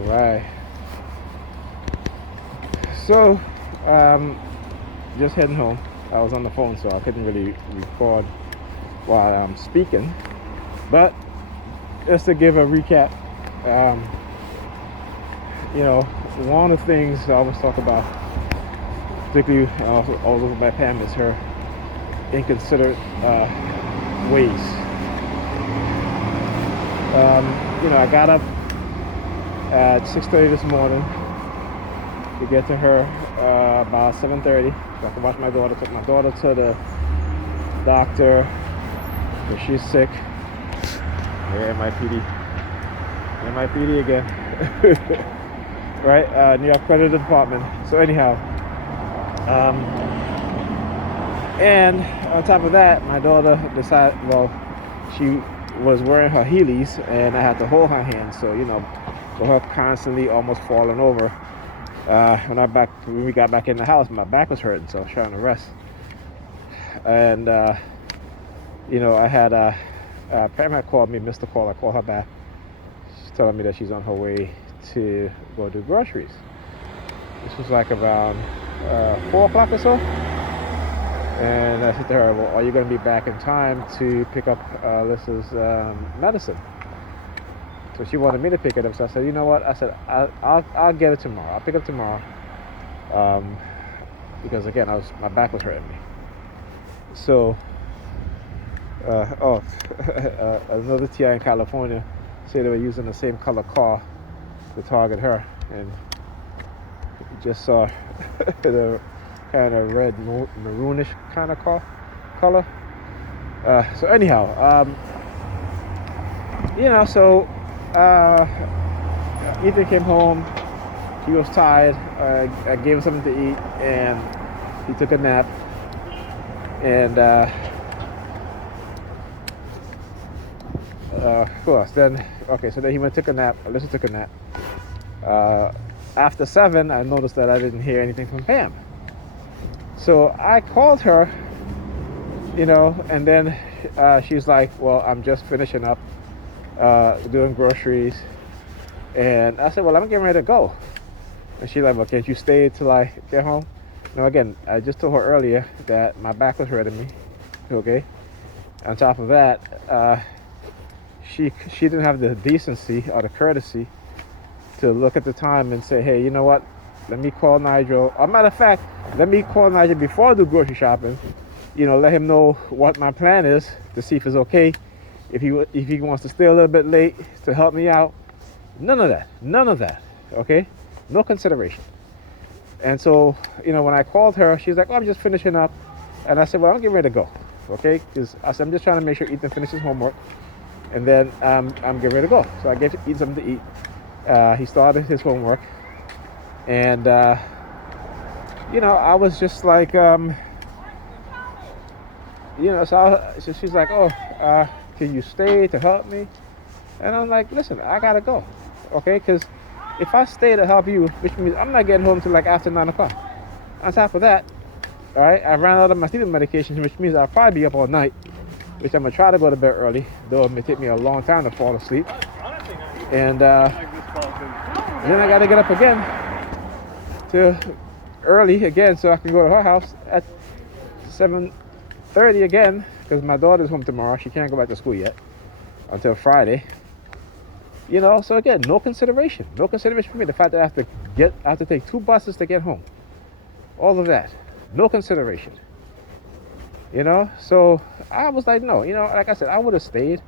Right. So, just heading home. I was on the phone, so I couldn't really record while I'm speaking. But just to give a recap, one of the things I always talk about, particularly also with my Pam, is her inconsiderate ways. I got up at 6:30 this morning to get to her about 7:30. So I could watch my daughter. Took my daughter to the doctor because she's sick. Yeah, my PD again. Right, New York Credit Department. So anyhow, and on top of that, my daughter decided. Well, she was wearing her Heelys, and I had to hold her hand. So for her constantly almost falling over. When we got back in the house, my back was hurting, so I was trying to rest. And I had Pam had called me, missed the call. I called her back. She's telling me that she's on her way to go do groceries. This was like around 4 o'clock or so. And I said to her, "Well, are you going to be back in time to pick up Alyssa's medicine?" So she wanted me to pick it up. So I said, "You know what?" I said, "I'll get it tomorrow. I'll pick it up tomorrow." Because again, my back was hurting me. So, another TI in California said they were using the same color car to target her, and you just saw the kind of red, maroonish kind of color. So anyhow, Ethan came home. He was tired. I gave him something to eat, and he took a nap. And so then he went and took a nap. Alyssa took a nap. After 7, I noticed that I didn't hear anything from Pam. So I called her, and then she's like, "Well, I'm just finishing up doing groceries." And I said, "Well, I'm getting ready to go." And she's like, "Well, can't you stay till I get home?" Now, again, I just told her earlier that my back was hurting me, okay? On top of that, she didn't have the decency or the courtesy to look at the time and say, "Hey, you know what? Let me call Nigel." As a matter of fact, let me call Nigel before I do grocery shopping. Let him know what my plan is to see if it's okay. If he wants to stay a little bit late to help me out. None of that, okay? No consideration. And so, when I called her, she's like, "Oh, I'm just finishing up." And I said, "Well, I'm getting ready to go, okay?" Because I said, "I'm just trying to make sure Ethan finishes homework, and then I'm getting ready to go." So I gave Ethan something to eat. He started his homework, and I was just like, so she's like, "Oh, can you stay to help me?" And I'm like, "Listen, I gotta go, okay? Because if I stay to help you, which means I'm not getting home till like after 9 o'clock. On top of that, all right, I ran out of my sleeping medications, which means I'll probably be up all night, which I'm gonna try to go to bed early, though it may take me a long time to fall asleep. And then I gotta get up again early again so I can go to her house at 7:30 again, because my daughter's home tomorrow. She can't go back to school yet until Friday. So again, no consideration for me. The fact that I have to take 2 buses to get home. All of that, no consideration. So I was like, no. Like I said, I would have stayed.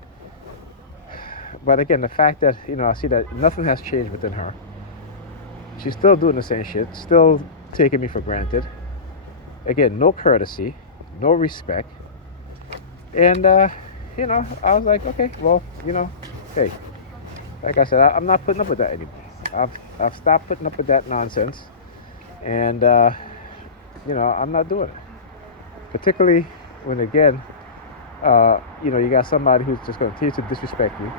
But again, the fact that I see that nothing has changed within her. She's still doing the same shit, still taking me for granted. Again, no courtesy, no respect. And I was like, okay, well, hey. Like I said, I'm not putting up with that anymore. I've stopped putting up with that nonsense, and I'm not doing it. Particularly when, again, you got somebody who's just going to continue to disrespect you,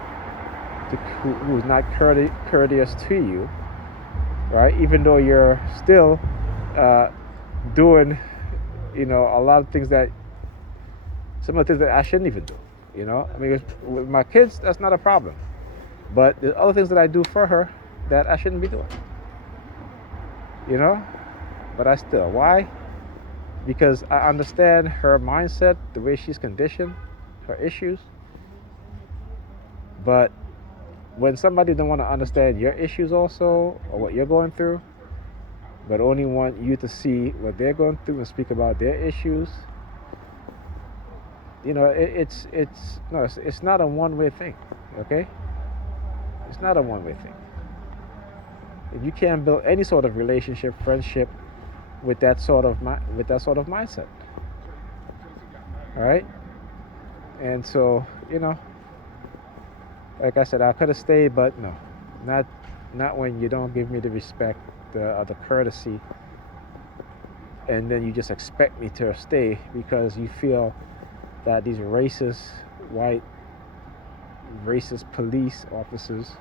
who's not courteous to you, right? Even though you're still doing, a lot of things some of the things that I shouldn't even do. With my kids, that's not a problem. But there's other things that I do for her that I shouldn't be doing. You know? But I still. Why? Because I understand her mindset, the way she's conditioned, her issues. But when somebody don't want to understand your issues also, or what you're going through, but only want you to see what they're going through and speak about their issues, you know, it's not a one-way thing, okay? It's not a one-way thing. You can't build any sort of relationship, friendship, with that sort of mindset. All right? And so, you know, like I said, I could have stayed, but no, not when you don't give me the respect, the courtesy, and then you just expect me to stay because you feel that these racist police officers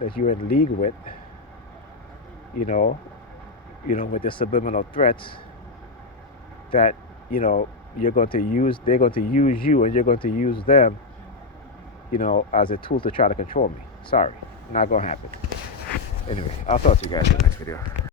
that you're in league with, you know, with the subliminal threats, that, you know, they're going to use you and you're going to use them, you know, as a tool to try to control me. Sorry, not going to happen. Anyway, I'll talk to you guys in the next video.